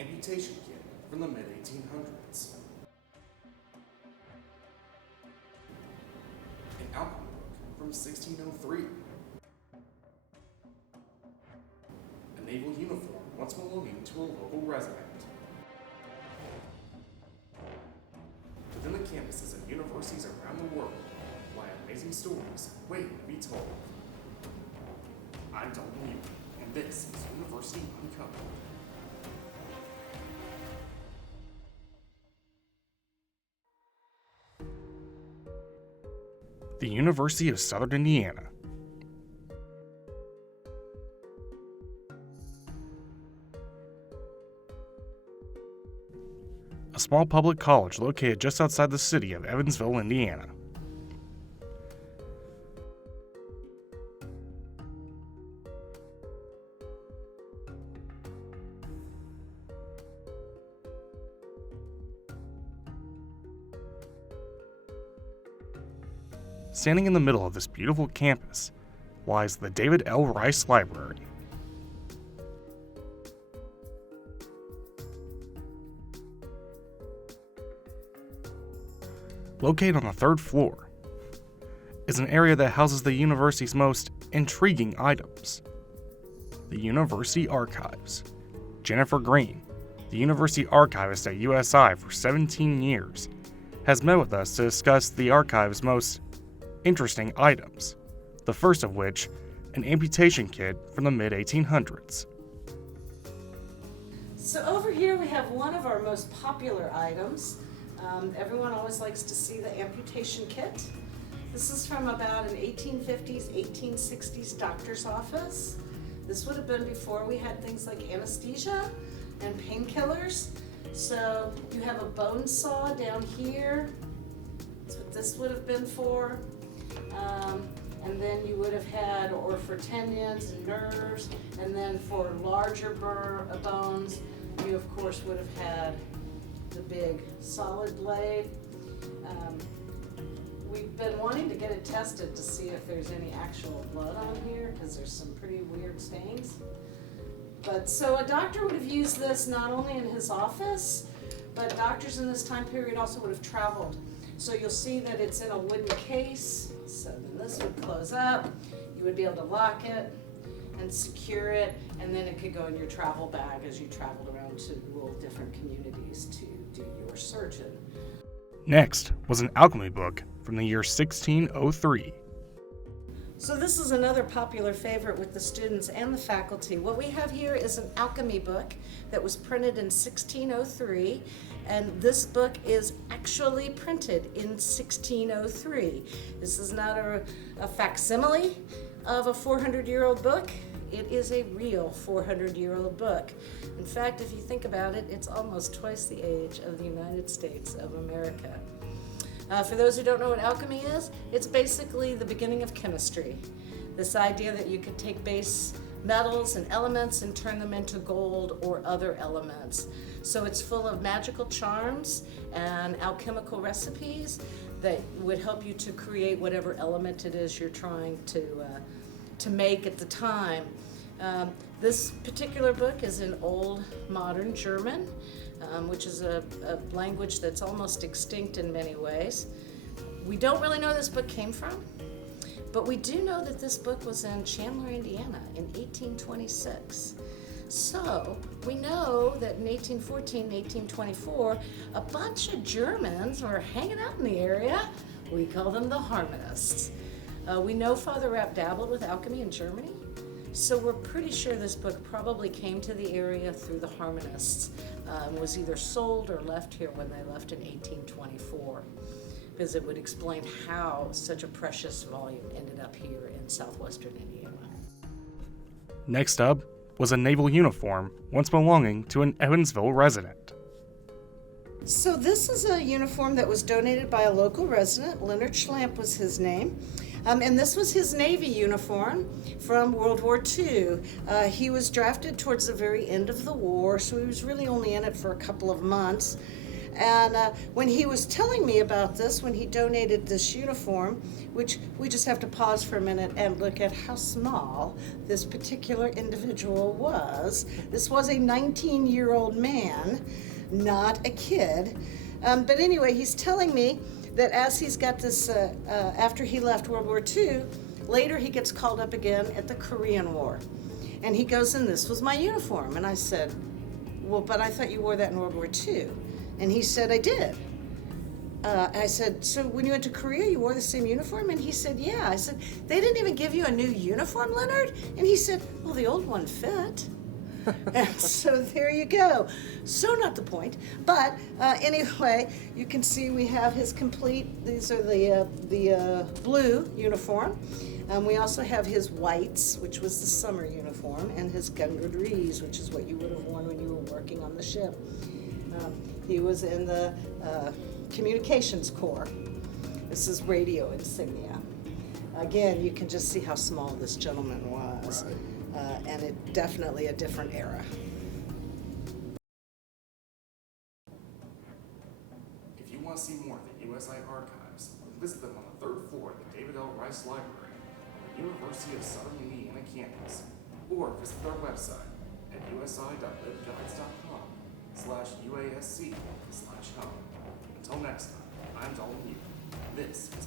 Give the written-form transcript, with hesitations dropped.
amputation kit from the mid-1800s. An alchemy book from 1603. A naval uniform once belonging to a local resident. Within the campuses of universities around the world lie amazing stories waiting to be told. I'm Dalton Ewer, and this is University Uncovered. The University of Southern Indiana. A small public college located just outside the city of Evansville, Indiana. Standing in the middle of this beautiful campus lies the David L. Rice Library. Located on the third floor is an area that houses the university's most intriguing items. The University Archives. Jennifer Green, the university archivist at USI for 17 years, has met with us to discuss the archive's most interesting items, the first of which, an amputation kit from the mid-1800s. So over here we have one of our most popular items. Everyone always likes to see the amputation kit. This is from about an 1850s, 1860s doctor's office. This would have been before we had things like anesthesia and painkillers. So you have a bone saw down here. That's what this would have been for. And then you would have had, or for tendons and nerves, and then for larger bones, you of course would have had the big solid blade. We've been wanting to get it tested to see if there's any actual blood on here, because there's some pretty weird stains. But so a doctor would have used this not only in his office, but doctors in this time period also would have traveled. So you'll see that it's in a wooden case. So then this would close up. You would be able to lock it and secure it, and then it could go in your travel bag as you traveled around to little different communities to do your surgeon. Next was an alchemy book from the year 1603. So this is another popular favorite with the students and the faculty. What we have here is an alchemy book that was printed in 1603, and this book is actually printed in 1603. This is not a facsimile of a 400-year-old book. It is a real 400-year-old book. In fact, if you think about it, it's almost twice the age of the United States of America. For those who don't know what alchemy is, it's basically the beginning of chemistry. This idea that you could take base metals and elements and turn them into gold or other elements. So it's full of magical charms and alchemical recipes that would help you to create whatever element it is you're trying to make at the time. This particular book is in Old Modern German, which is a language that's almost extinct in many ways. We don't really know where this book came from, but we do know that this book was in Chandler, Indiana in 1826. So we know that in 1814, 1824, a bunch of Germans were hanging out in the area. We call them the Harmonists. We know Father Rapp dabbled with alchemy in Germany, so we're pretty sure this book probably came to the area through the Harmonists, was either sold or left here when they left in 1824, because it would explain how such a precious volume ended up here in southwestern Indiana. Next up was a naval uniform once belonging to an Evansville resident. So this is a uniform that was donated by a local resident. Leonard Schlamp was his name. And this was his Navy uniform from World War II. He was drafted towards the very end of the war, so he was really only in it for a couple of months. And when he was telling me about this, when he donated this uniform, which we just have to pause for a minute and look at how small this particular individual was. This was a 19-year-old man, not a kid. But anyway, he's telling me that as he's got this, after he left World War II, later he gets called up again at the Korean War. And he goes, and this was my uniform. And I said, well, but I thought you wore that in World War II. And he said, I did. I said, so when you went to Korea, you wore the same uniform? And he said, yeah. I said, they didn't even give you a new uniform, Leonard? And he said, well, the old one fit. And so there you go. So not the point. But anyway, you can see we have his complete, these are the blue uniform. We also have his whites, which was the summer uniform, and his gungudries, which is what you would have worn when you were working on the ship. He was in the Communications Corps. This is radio insignia. Again, you can just see how small this gentleman was. Right. And it definitely a different era. If you want to see more of the USI archives, visit them on the 3rd floor of the David L. Rice Library on the University of Southern Indiana campus, or visit their website at usi.libguides.com/UASC/home. Until next time, I'm Dalton Ewer. This is